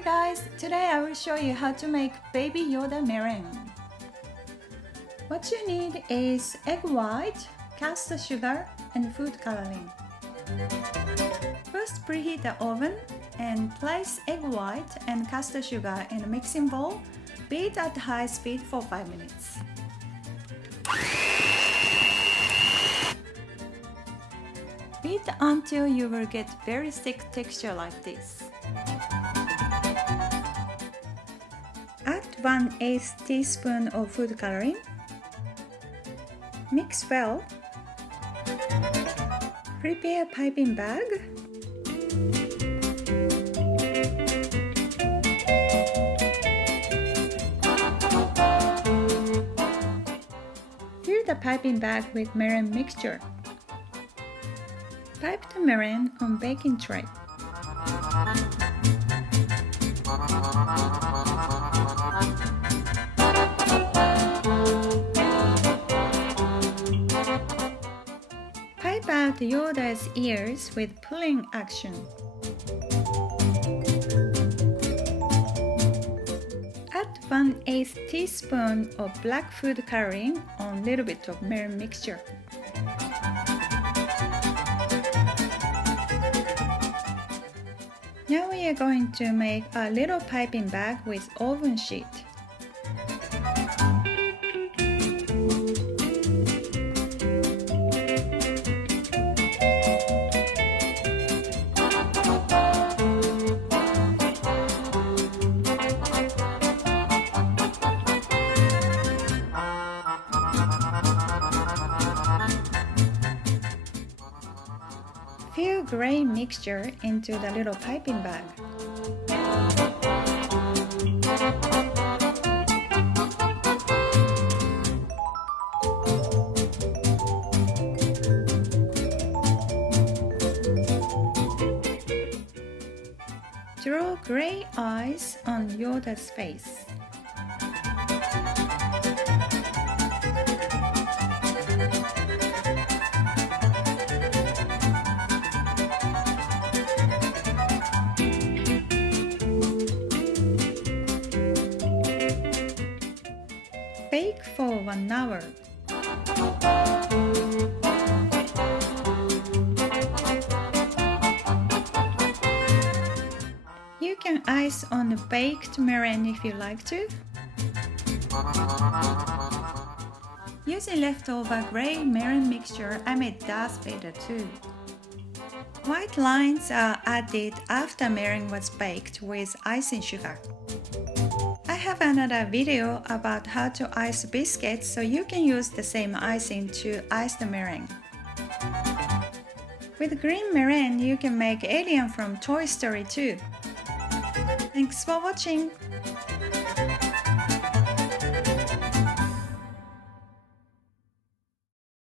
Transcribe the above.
Hi guys! Today I will show you how to make baby Yoda meringue. What you need is egg white, caster sugar, and food coloring. First preheat the oven and place egg white and caster sugar in a mixing bowl. Beat at high speed for 5 minutes. Beat until you will get very thick texture like this. Add 1/8 teaspoon of food coloring. Mix well. Prepare piping bag. Fill the piping bag with meringue mixture. Pipe the meringue on baking tray. Pipe out Yoda's ears with pulling action. Add 1/8 teaspoon of black food coloring on a little bit of meringue mixture. Now we are going to make a little piping bag with oven sheet. Fill gray mixture into the little piping bag. Draw gray eyes on Yoda's face. Bake for 1 hour. You can ice on the baked meringue if you like to. Using leftover gray meringue mixture, I made Darth Vader too. White lines are added after meringue was baked with icing sugar. I have another video about how to ice biscuits, so you can use the same icing to ice the meringue. With green meringue, you can make Alien from Toy Story too. Thanks for watching!